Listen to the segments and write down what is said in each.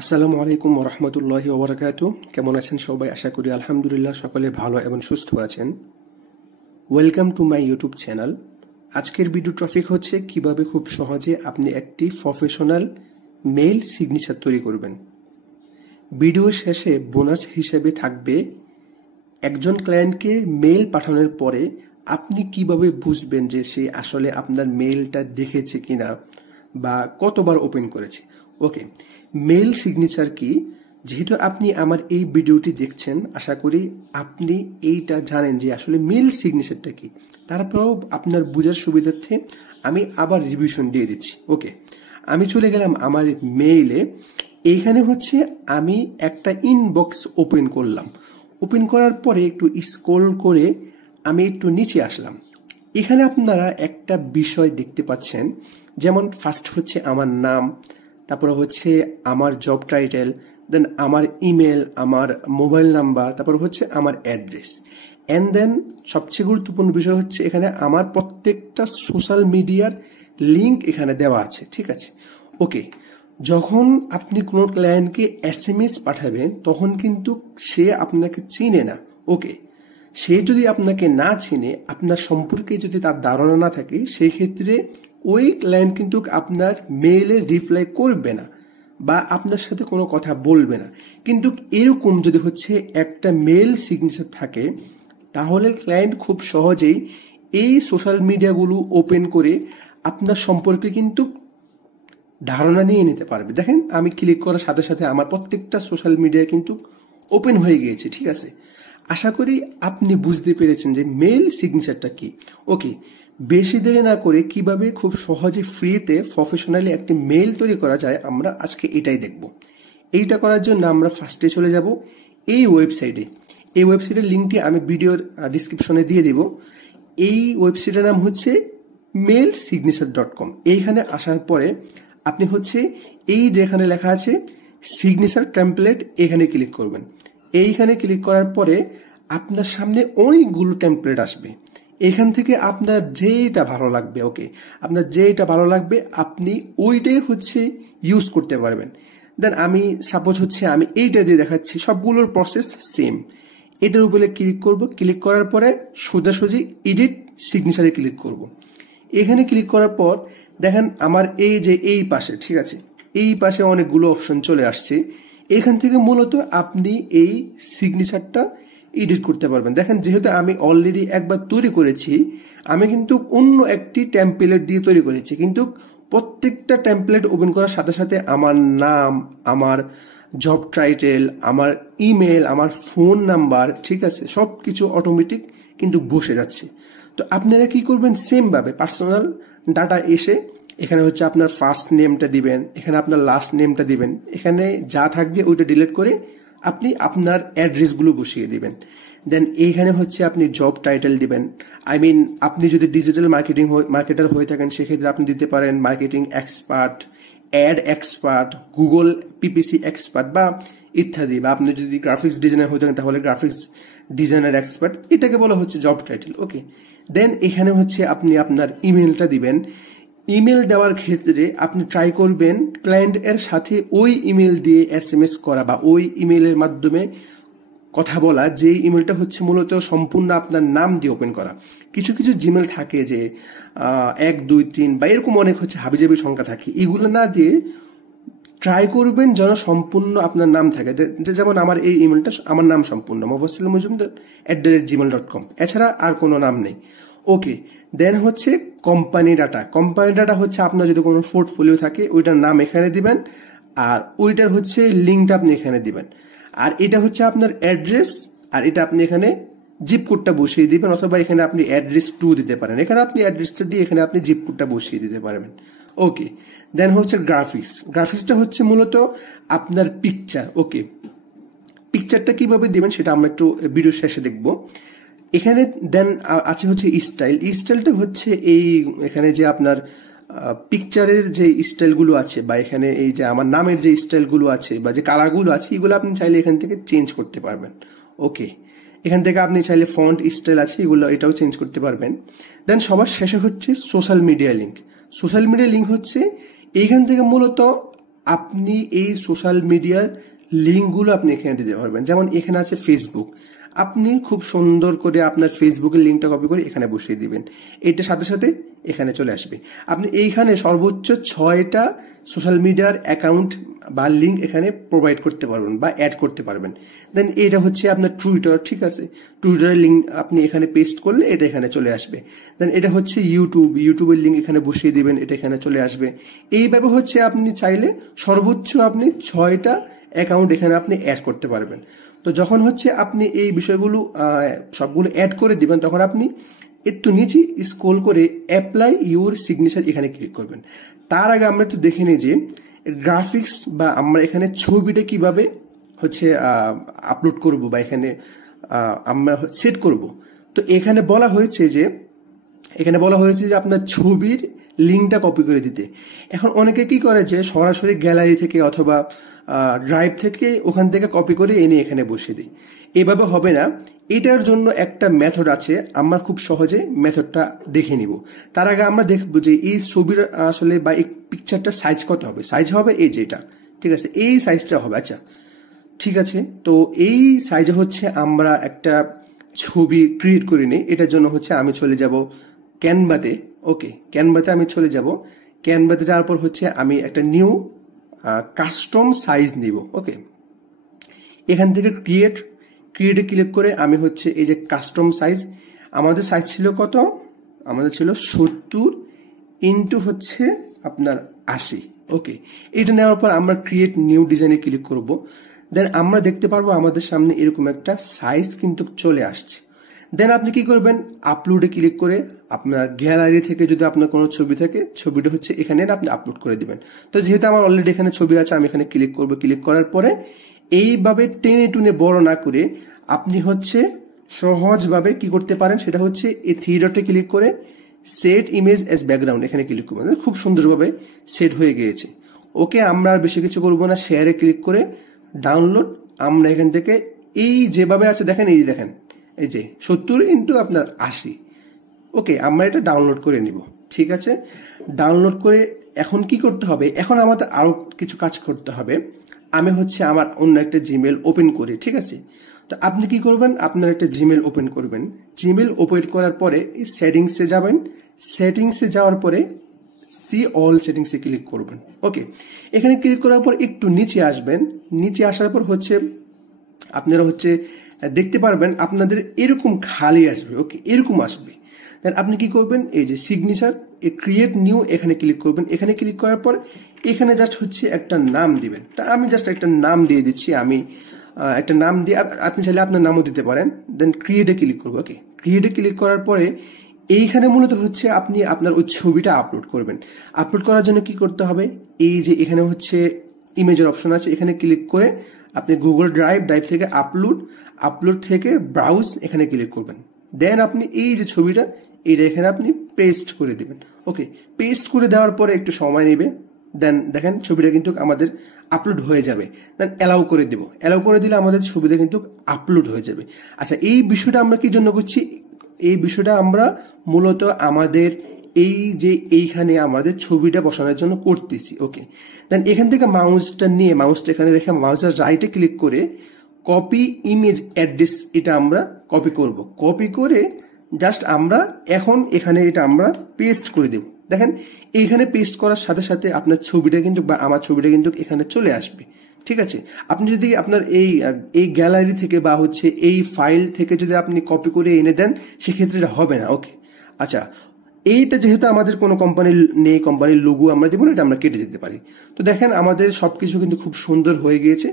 আসসালামু আলাইকুম ওয়া রাহমাতুল্লাহি ওয়া বারাকাতুহু। কেমন আছেন সবাই? আশা করি আলহামদুলিল্লাহ সকলে ভালো এবং সুস্থ আছেন। Welcome to my YouTube channel. আজকের ভিডিও টপিক হচ্ছে কিভাবে খুব সহজে আপনি একটি প্রফেশনাল মেইল সিগনেচার তৈরি করবেন। ভিডিও শেষে বোনাস হিসেবে থাকবে একজন ক্লায়েন্টকে মেইল পাঠানোর পরে আপনি কিভাবে বুঝবেন যে সে আসলে আপনার মেইলটা দেখেছে কিনা বা কতবার ওপেন করেছে। ওকে, মেইল সিগনেচার কি? যেহেতু আপনি আমার এই ভিডিওটি দেখছেন, আশা করি আপনি এইটা জানেন যে আসলে মেইল সিগনেচারটা কি। তারপরেও আপনার বোঝার সুবিধার্থে আমি আবার রিভিশন দিয়ে দিচ্ছি। ওকে, আমি চলে গেলাম আমার মেইলে। এইখানে হচ্ছে আমি একটা ইনবক্স ওপেন করলাম। ওপেন করার পরে একটু স্ক্রল করে আমি একটু নিচে আসলাম। এখানে আপনারা একটা বিষয় দেখতে পাচ্ছেন, যেমন ফার্স্ট হচ্ছে আমার নাম, তারপরে হচ্ছে আমার জব টাইটেল, দেন আমার ইমেল, আমার মোবাইল নাম্বার, তারপর হচ্ছে আমার অ্যাড্রেস, অ্যান্ড দেন সবচেয়ে গুরুত্বপূর্ণ বিষয় হচ্ছে এখানে আমার প্রত্যেকটা সোশ্যাল মিডিয়ার লিঙ্ক এখানে দেওয়া আছে। ঠিক আছে, ওকে। যখন আপনি কোনো ক্লায়েন্টকে এসএমএস পাঠাবেন তখন কিন্তু সে আপনাকে চিনে না। ওকে, সে যদি আপনাকে না চিনে, আপনার সম্পর্কে যদি তার ধারণা না থাকে, সেই ক্ষেত্রে ওই ক্লায়েন্ট কিন্তু আপনার মেইলে রিপ্লাই করবে না বা আপনার সাথে কোনো কথা বলবে না। কিন্তু এরকম যদি হচ্ছে একটা মেইল সিগনেচার থাকে, তাহলে ক্লায়েন্ট খুব সহজেই এই সোশ্যাল মিডিয়াগুলো ওপেন করে আপনার সম্পর্কে কিন্তু ধারণা নিয়ে নিতে পারবে। দেখেন, আমি ক্লিক করার সাথে সাথে আমার প্রত্যেকটা সোশ্যাল মিডিয়া কিন্তু ওপেন হয়ে গিয়েছে। ঠিক আছে, আশা করি আপনি বুঝতে পেরেছেন যে মেইল সিগনেচারটা কি। ওকে, বেশি দেরি না করে কিভাবে খুব সহজে ফ্রিতে প্রফেশনালি একটি মেইল তৈরি করা যায়, আমরা আজকে এটাই দেখব। এইটা করার জন্য আমরা ফার্স্টে চলে যাব এই ওয়েবসাইটে। এই ওয়েবসাইটের লিঙ্কটি আমি ভিডিওর ডিসক্রিপশনে দিয়ে দেব। এই ওয়েবসাইটের নাম হচ্ছে mailsignature.com। এইখানে আসার পরে আপনি হচ্ছে এই যেখানে লেখা আছে সিগনেচার টেমপ্লেট, এখানে ক্লিক করবেন। এইখানে ক্লিক করার পরে আপনার সামনে অনেকগুলো টেমপ্লেট আসবে। এখান থেকে আপনার যেটা ভালো লাগবে, ওকে, আপনার যেটা ভালো লাগবে আপনি ওইটাই হচ্ছে ইউজ করতে পারবেন। দেন আমি সাপোজ হচ্ছে আমি এইটা দিয়ে দেখাচ্ছি, সবগুলোর প্রসেস সেম। এটার উপরে ক্লিক করব। ক্লিক করার পরে সোজাসুজি এডিট সিগনেচারে ক্লিক করব। এখানে ক্লিক করার পর দেখেন আমার এই যে এই পাশে, ঠিক আছে, এই পাশে অনেকগুলো অপশন চলে আসছে। এখান থেকে মূলত আপনি এই সিগনেচারটা এডিট করতে পারবেন। দেখেন, যেহেতু আমি অলরেডি একবার তৈরি করেছি, আমি কিন্তু অন্য একটি টেমপ্লেট দিয়ে তৈরি করেছি, কিন্তু প্রত্যেকটা টেমপ্লেট ওপেন করার সাথে সাথে আমার নাম, আমার জব টাইটেল, আমার ইমেল, আমার ফোন নাম্বার, ঠিক আছে, সব কিছু অটোমেটিক কিন্তু বসে যাচ্ছে। তো আপনারা কি করবেন, সেম ভাবে পার্সোনাল ডাটা এসে এখানে হচ্ছে আপনার ফার্স্ট নেমটা দিবেন, এখানে আপনার লাস্ট নেমটা দিবেন, এখানে যা থাকবে ওইটা ডিলিট করে আপনি আপনার অ্যাড্রেসগুলো বসিয়ে দিবেন। দেন এইখানে হচ্ছে আপনি জব টাইটেল দিবেন। আপনি যদি ডিজিটাল মার্কেটার হয়ে থাকেন, সেক্ষেত্রে আপনি দিতে পারেন marketing expert, ad expert, Google PPC expert বা ইত্যাদি। বা আপনি যদি গ্রাফিক্স ডিজাইনার হয়ে থাকেন তাহলে গ্রাফিক্স ডিজাইনার এক্সপার্ট, এটাকে বলা হচ্ছে জব টাইটেল। ওকে, দেন এখানে হচ্ছে আপনি আপনার ইমেলটা দিবেন। ইমেল দেওয়ার ক্ষেত্রে আপনি ট্রাই করবেন ক্লায়েন্ট এর সাথে ওই ইমেল দিয়ে এসএমএস করা বা ওই ইমেলের মাধ্যমে কথা বলা, যে ইমেলটা হচ্ছে মূলত সম্পূর্ণ আপনার নাম দিয়ে ওপেন করা। কিছু কিছু জিমেল থাকে যে 1 2 3 বা এরকম অনেক হচ্ছে হাবিজাবি সংখ্যা থাকে, এগুলো না দিয়ে ট্রাই করবেন যেন সম্পূর্ণ আপনার নাম থাকে। যেমন আমার এই ইমেলটা আমার নাম সম্পূর্ণ mofassel.mujumdar@gmail.com, এছাড়া আর কোনো নাম নেই। ওকে, দেন হচ্ছে কোম্পানি ডাটা। কোম্পানি ডাটা হচ্ছে আপনার যদি কোনো পোর্টফোলিও থাকে ওইটার নাম এখানে দিবেন, আর ওইটার হচ্ছে লিঙ্কটা আপনি এখানে দিবেন। আর এটা হচ্ছে আপনার অ্যাড্রেস, আর এটা আপনি এখানে জিপ কোডটা বসিয়ে দিবেন, অথবা এখানে আপনি অ্যাড্রেস 2 দিতে পারেন। এখানে আপনি অ্যাড্রেসটা দিয়ে এখানে আপনি জিপ কোডটা বসিয়ে দিতে পারবেন। ওকে, দেন হচ্ছে গ্রাফিক্স। গ্রাফিক্সটা হচ্ছে মূলত আপনার পিকচার। ওকে, পিকচারটা কিভাবে দিবেন সেটা আমরা একটু ভিডিও শেষে দেখব। এখানে দেন আছে হচ্ছে স্টাইল। স্টাইলটা হচ্ছে এই এখানে যে আপনার পিকচারের যে স্টাইলগুলো আছে, বা এখানে এই যে আমার নামের যে স্টাইলগুলো আছে বা যে কালারগুলো আছে, এগুলো আপনি চাইলে এখান থেকে চেঞ্জ করতে পারবেন। ওকে, এখান থেকে আপনি চাইলে ফন্ট স্টাইল আছে এটাও চেঞ্জ করতে পারবেন। দেন সবার শেষে হচ্ছে social media link. Social media link হচ্ছে এইখান থেকে মূলত আপনি এই সোশ্যাল মিডিয়ার লিঙ্কগুলো আপনি এখানে দিতে পারবেন। যেমন এখানে আছে ফেসবুক, আপনি খুব সুন্দর করে আপনার ফেসবুকের লিঙ্কটা কপি করে এখানে বসিয়ে দিবেন, এটার সাথে সাথে এখানে চলে আসবে। আপনি এইখানে সর্বোচ্চ 6টা সোশ্যাল মিডিয়ার অ্যাকাউন্ট বা লিঙ্ক এখানে প্রোভাইড করতে পারবেন বা অ্যাড করতে পারবেন। দেন এটা হচ্ছে আপনার টুইটার, ঠিক আছে, টুইটারের লিঙ্ক আপনি এখানে পেস্ট করলে এটা এখানে চলে আসবে। দেন এটা হচ্ছে ইউটিউবের লিঙ্ক এখানে বসিয়ে দিবেন, এটা এখানে চলে আসবে। এইভাবে হচ্ছে আপনি চাইলে সর্বোচ্চ আপনি 6টা অ্যাকাউন্ট এখানে আপনি অ্যাড করতে পারবেন। তো যখন হচ্ছে আপনি এই বিষয়গুলো সবগুলো অ্যাড করে দিবেন, তখন আপনি একটু নিচে স্ক্রল করে অ্যাপ্লাই ইউর সিগনেচার এখানে ক্লিক করবেন। তার আগে আমরা একটু দেখে নিই যে গ্রাফিক্স বা আমরা এখানে ছবিটা কিভাবে হচ্ছে আপলোড করব বা এখানে আমরা সেট করব। তো এখানে বলা হয়েছে যে আপনার ছবির লিঙ্কটা কপি করে দিতে। এখন অনেকে কি করে যে সরাসরি গ্যালারি থেকে অথবা ড্রাইভ থেকে ওখান থেকে কপি করে এনে এখানে বসিয়ে দিই, এভাবে হবে না। এটার জন্য একটা মেথড আছে, আমরা খুব সহজে মেথডটা দেখে নিব। তার আগে আমরা দেখব যে এই ছবির আসলে বা এই পিকচারটা সাইজ কত হবে। সাইজ হবে এই যে এটা, ঠিক আছে, এই সাইজটা হবে। আচ্ছা ঠিক আছে, তো এই সাইজে হচ্ছে আমরা একটা ছবি ক্রিয়েট করে নিই। এটার জন্য হচ্ছে আমি চলে যাব ক্যানভাতে। ওকে, ক্যানভাতে আমি চলে যাব। ক্যানভাতে যাওয়ার পর হচ্ছে আমি একটা নিউ কাস্টম সাইজ নিব। ওকে, এখান থেকে ক্রিয়েটে ক্লিক করে আমি হচ্ছে এই যে কাস্টম সাইজ, আমাদের সাইজ ছিল কত, আমাদের ছিল 70 ইন্টু হচ্ছে আপনার 80। ওকে, এটা নেওয়ার পর আমরা ক্রিয়েট নিউ ডিজাইনে ক্লিক করব। দেন আমরা দেখতে পারবো আমাদের সামনে এরকম একটা সাইজ কিন্তু চলে আসছে। দেন আপনি কি করবেন, আপলোডে ক্লিক করে আপনার গ্যালারি থেকে যদি আপনার কোনো ছবি থাকে, ছবিটা হচ্ছে এখানে আপনি আপলোড করে দিবেন। তো যেহেতু আমার অলরেডি এখানে ছবি আছে, আমি এখানে ক্লিক করব। ক্লিক করার পরে এইভাবে টেনে টুনে বড় না করে আপনি হচ্ছে সহজভাবে কি করতে পারেন, সেটা হচ্ছে এই থ্রি ডটে ক্লিক করে সেট ইমেজ অ্যাজ ব্যাকগ্রাউন্ড এখানে ক্লিক করবেন। খুব সুন্দরভাবে সেট হয়ে গিয়েছে। ওকে, আমরা আর বেশি কিছু করবো না, শেয়ারে ক্লিক করে ডাউনলোড। আমরা এখান থেকে এই যেভাবে আছে দেখেন, এই দেখেন এই যে 70 ইন্টু আপনার 80। ওকে, আমরা এটা ডাউনলোড করে নিব। ঠিক আছে, ডাউনলোড করে এখন কি করতে হবে, এখন আমাদের আরো কিছু কাজ করতে হবে। আমি হচ্ছে আমার অন্য একটা জিমেল ওপেন করি, ঠিক আছে। তো আপনি কি করবেন, আপনার একটা জিমেল ওপেন করবেন। জিমেল ওপেন করার পরে এই সেটিংসে যাবেন। সেটিংসে যাওয়ার পরে সি অল সেটিংসে ক্লিক করবেন। ওকে, এখানে ক্লিক করার পর একটু নিচে আসবেন। নিচে আসার পর হচ্ছে আপনারা হচ্ছে দেখতে পারবেন আপনাদের এরকম খালি আসবে। ওকে, এরকম আসবে। দেন আপনি কি করবেন, এই যে সিগনেচার ক্রিয়েট নিউ এখানে ক্লিক করবেন। এখানে ক্লিক করার পর এখানে জাস্ট হচ্ছে একটা নাম দিবেন। তা আমি জাস্ট একটা নাম দিয়ে দিচ্ছি। আমি একটা নাম দিয়ে, আপনি চাইলে আপনার নামও দিতে পারেন। দেন ক্রিয়েটে ক্লিক করবো। ওকে, ক্রিয়েটে ক্লিক করার পরে এইখানে মূলত হচ্ছে আপনি আপনার ওই ছবিটা আপলোড করবেন। আপলোড করার জন্য কি করতে হবে, এই যে এখানে হচ্ছে ইমেজের অপশন আছে, এখানে ক্লিক করে আপনি গুগল ড্রাইভ থেকে আপলোড থেকে ব্রাউজ এখানে ক্লিক করবেন। দেন আপনি এই যে ছবিটা এইটা এখানে আপনি পেস্ট করে দিবেন। ওকে, পেস্ট করে দেওয়ার পরে একটু সময় নেবে। দেন দেখেন ছবিটা কিন্তু আমাদের আপলোড হয়ে যাবে। দেন অ্যালাউ করে দেব। অ্যালাউ করে দিলে আমাদের ছবিটা কিন্তু আপলোড হয়ে যাবে। আচ্ছা, এই বিষয়টা আমরা কি জন্য করছি, এই বিষয়টা আমরা মূলত আমাদের এই যে এইখানে আমাদের ছবিটা বসানোর জন্য করতেছি। ওকে, দেন এখান থেকে মাউসটা নিয়ে মাউসটা এখানে রেখে মাউসের রাইটে ক্লিক করে কপি ইমেজ অ্যাড্রেস এটা আমরা কপি করব। কপি করে জাস্ট আমরা এখন এখানে এটা আমরা পেস্ট করে দেব। দেখেন এইখানে পেস্ট করার সাথে সাথে আপনার ছবিটা কিন্তু বা আমার ছবিটা কিন্তু এখানে চলে আসবে। ঠিক আছে, আপনি যদি আপনার এই গ্যালারি থেকে বা হচ্ছে এই ফাইল থেকে যদি আপনি কপি করে এনে দেন, সেক্ষেত্রে এটা হবে না। ওকে, আচ্ছা, এইটা যেহেতু আমাদের কোনো কোম্পানির নেই, কোম্পানির লোগো আমরা দেবো না, এটা আমরা কেটে দিতে পারি। তো দেখেন আমাদের সবকিছু কিন্তু খুব সুন্দর হয়ে গিয়েছে।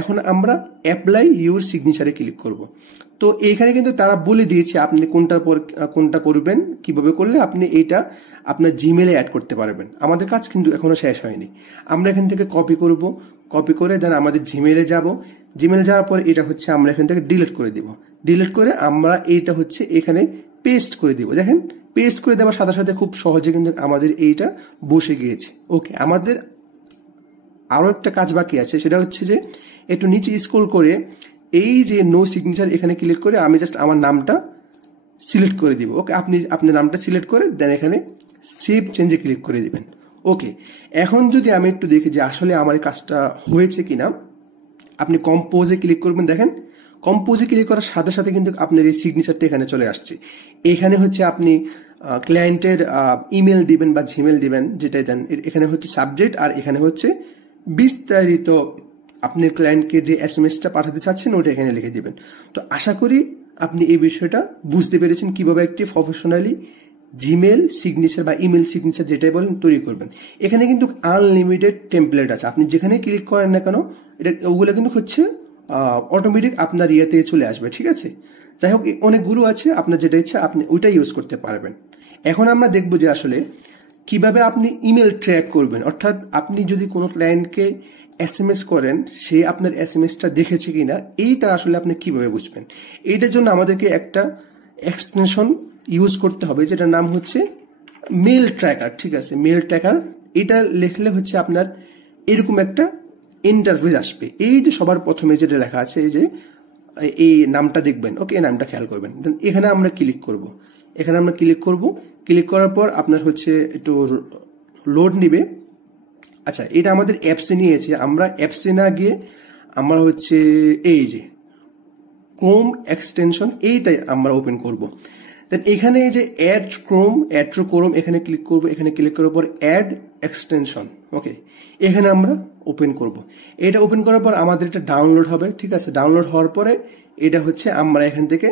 এখন আমরা অ্যাপ্লাই ইউর সিগনেচারে ক্লিক করব। তো এইখানে কিন্তু তারা বলে দিয়েছে আপনি কোনটা করবেন, কিভাবে করলে আপনি এইটা আপনার জিমেলে অ্যাড করতে পারবেন। আমাদের কাজ কিন্তু এখনো শেষ হয়নি। আমরা এখান থেকে কপি করব। কপি করে দেন আমাদের জিমেলে যাব। জিমেলে যাওয়ার পর এটা হচ্ছে আমরা এখান থেকে ডিলিট করে দিব। ডিলিট করে আমরা এইটা হচ্ছে এখানে পেস্ট করে দিব। দেখেন পেস্ট করে দেওয়ার সাথে সাথে খুব সহজে কিন্তু আমাদের এইটা বসে গিয়েছে। ওকে, আমাদের আরো একটা কাজ বাকি আছে, সেটা হচ্ছে যে একটু নিচে স্ক্রল করে এই যে নো সিগনেচার এখানে ক্লিক করে আমি জাস্ট আমার নামটা সিলেক্ট করে দিব। ওকে, আপনি আপনার নামটা সিলেক্ট করে দেন এখানে সেভ চেঞ্জে ক্লিক করে দিবেন। ওকে, এখন যদি আমি একটু দেখি যে আসলে আমার এই কাজটা হয়েছে কিনা, আপনি কম্পোজে ক্লিক করবেন। দেখেন কম্পোজে ক্লিক করার সাথে সাথে কিন্তু আপনার এই সিগনেচারটা এখানে চলে আসছে। এখানে হচ্ছে আপনি ক্লায়েন্টের ইমেল দিবেন বা জিমেল দিবেন, যেটাই দেন। এখানে হচ্ছে সাবজেক্ট আর এখানে হচ্ছে বিস্তারিত আপনি ক্লায়েন্টকে যে এসএমএসটা পাঠাতে চাচ্ছেন ওটা এখানে লিখে দিবেন। তো আশা করি আপনি এই বিষয়টা বুঝতে পেরেছেন কিভাবে একটি প্রফেশনালি জিমেল সিগনেচার বা ইমেল সিগনেচার যেটাই বলেন তৈরি করবেন। এখানে কিন্তু আনলিমিটেড টেমপ্লেট আছে, আপনি যেখানে ক্লিক করেন না কেন এটা ওগুলো কিন্তু হচ্ছে অটোমেটিক আপনার ইয়েতে চলে আসবে, ঠিক আছে। যাই হোক, অনেকগুলো আছে, আপনার যেটা ইচ্ছা আপনি ওইটাই ইউজ করতে পারবেন। এখন আমরা দেখবো যে আসলে কিভাবে আপনি ইমেল ট্র্যাক করবেন, অর্থাৎ আপনি যদি কোনো ক্লায়েন্টকে এসএমএস করেন সে আপনার এসএমএসটা দেখেছে কিনা এইটা আসলে আপনি কিভাবে বুঝবেন। এইটার জন্য আমাদেরকে একটা এক্সটেনশন ইউজ করতে হবে যেটার নাম হচ্ছে মেল ট্র্যাকার, ঠিক আছে। মেল ট্র্যাকার এটা লিখলে হচ্ছে আপনার এরকম একটা ইন্টারফেস আসবে। এই যে সবার প্রথমে যেটা লেখা আছে এই যে এই নামটা দেখবেন, ওকে, এই নামটা খেয়াল করবেন। এখানে আমরা ক্লিক করব, এখানে আমরা ক্লিক করব। ক্লিক করার পর আপনার হচ্ছে একটু লোড নিবে। আচ্ছা, এটা আমাদের অ্যাপসে নিয়েছে, আমরা অ্যাপসে না গিয়ে আমরা হচ্ছে এই যে ক্রোম এক্সটেনশন এইটাই আমরা ওপেন করব। দেন এখানে এই যে অ্যাড টু ক্রোম এখানে ক্লিক করব। এখানে ক্লিক করার পর অ্যাড এক্সটেনশন, ওকে, এখানে আমরা ওপেন করব। এটা ওপেন করার পর আমাদের এটা ডাউনলোড হবে, ঠিক আছে। ডাউনলোড হওয়ার পরে এটা হচ্ছে আমরা এখান থেকে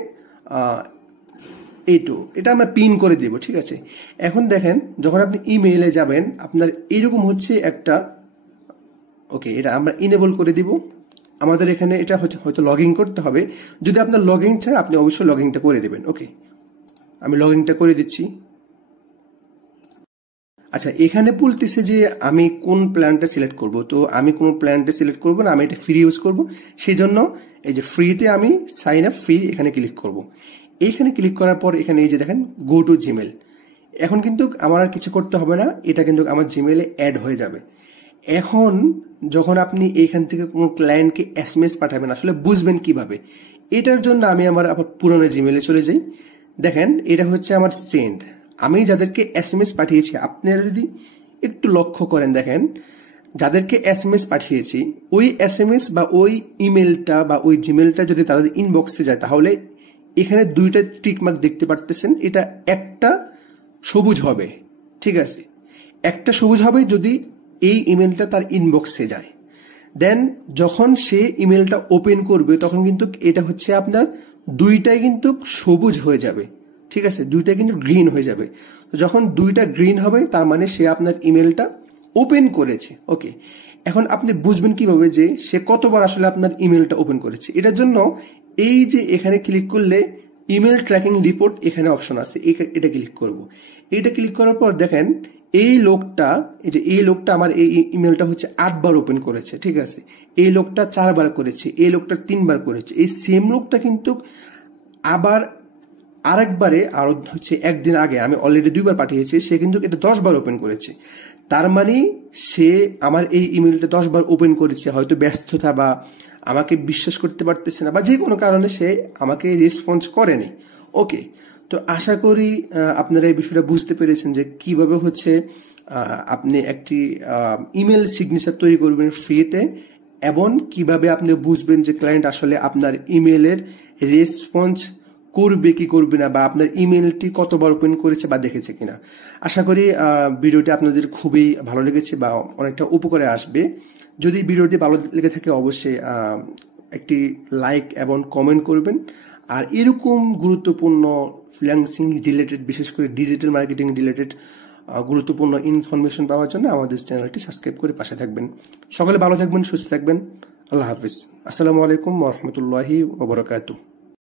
এটা আমরা পিন করে দিব, ঠিক আছে। এখন দেখেন যখন আপনি ইমেইলে যাবেন আপনার এরকম হচ্ছে একটা, ওকে, এটা আমরা ইনেবল করে দিব। আমাদের এখানে এটা হয়তো লগ ইন করতে হবে, যদি আপনার লগ ইন চাই আপনি অবশ্যই লগ ইনটা করে দেবেন। ওকে, আমি লগ ইনটা করে দিচ্ছি। আচ্ছা, এখানে বলতেছে যে আমি কোন প্ল্যানটা সিলেক্ট করব। তো আমি কোন প্ল্যানটা সিলেক্ট করব না, আমি এটা ফ্রি ইউজ করব। সেই জন্য এই যে ফ্রিতে আমি সাইন আপ ফ্রি এখানে ক্লিক করব। এইখানে ক্লিক করার পর এখানে এই যে দেখেন গো টু জিমেল। এখন কিন্তু আমার আর কিছু করতে হবে না, এটা কিন্তু আমার জিমেলে অ্যাড হয়ে যাবে। এখন যখন আপনি এইখান থেকে কোনো ক্লায়েন্টকে এসএমএস পাঠাবেন আসলে বুঝবেন কিভাবে, এটার জন্য আমি আমার আবার পুরনো জিমেলে চলে যাই। দেখেন এটা হচ্ছে আমার সেন্ড, আমি যাদেরকে এসএমএস পাঠিয়েছি আপনারা যদি একটু লক্ষ্য করেন, দেখেন যাদেরকে এসএমএস পাঠিয়েছি ওই এসএমএস বা ওই ইমেলটা বা ওই জিমেলটা যদি তাদের ইনবক্সে যায় তাহলে এখানে দুইটা টিক মার্ক দেখতে পারতেছেন, এটা একটা সবুজ হবে, ঠিক আছে। একটা সবুজ হবে যদি এই ইমেলটা তার ইনবক্সে যায়। দেন যখন সে ইমেলটা ওপেন করবে তখন কিন্তু এটা হচ্ছে আপনার দুইটাই কিন্তু সবুজ হয়ে যাবে, ঠিক আছে, দুইটা কিন্তু গ্রিন হয়ে যাবে। তো যখন দুইটা গ্রিন হবে তার মানে সে আপনার ইমেলটা ওপেন করেছে। ওকে, এখন আপনি বুঝবেন কিভাবে যে সে কতবার আসলে আপনার ইমেলটা ওপেন করেছে। এটার জন্য এই যে এখানে ক্লিক করলে ইমেল ট্র্যাকিং রিপোর্ট এখানে অপশন আছে, এটা ক্লিক করব। এটা ক্লিক করার পর দেখেন এই লোকটা আমার এই ইমেলটা হচ্ছে 8 বার ওপেন করেছে, ঠিক আছে। এই লোকটা 4 বার করেছে, এই লোকটা 3 বার করেছে। এই সেম লোকটা কিন্তু আবার আরেকবারে আরো হচ্ছে একদিন আগে আমি অলরেডি 2 বার পাঠিয়েছি, সে কিন্তু এটা 10 বার ওপেন করেছে। তার মানে সে আমার এই ইমেলটা 10 বার ওপেন করেছে, হয়তো ব্যস্ততা বা আমাকে বিশ্বাস করতে পারতেছে না বা যে কোনো কারণে সে আমাকে রেসপন্স করেনি। ওকে, তো আশা করি আপনারা এই বিষয়টা বুঝতে পেরেছেন যে কিভাবে হচ্ছে আপনি একটি ইমেল সিগনেচার তৈরি করবেন ফ্রিতে, এবং কিভাবে আপনি বুঝবেন যে ক্লায়েন্ট আসলে আপনার ইমেলের রেসপন্স করবে কি করবে না, বা আপনার ইমেলটি কতবার ওপেন করেছে বা দেখেছে কিনা। আশা করি ভিডিওটি আপনাদের খুবই ভালো লেগেছে বা অনেকটা উপকারে আসবে। যদি ভিডিওটি ভালো লেগে থাকে অবশ্যই একটি লাইক এবং কমেন্ট করবেন। আর এরকম গুরুত্বপূর্ণ ফ্রিল্যান্সিং রিলেটেড, বিশেষ করে ডিজিটাল মার্কেটিং রিলেটেড গুরুত্বপূর্ণ ইনফরমেশন পাওয়ার জন্য আমাদের চ্যানেলটি সাবস্ক্রাইব করে পাশে থাকবেন। সকলে ভালো থাকবেন, সুস্থ থাকবেন। আল্লাহ হাফিজ। আসসালামু আলাইকুম ওয়া রাহমাতুল্লাহি ওয়া বারাকাতুহু।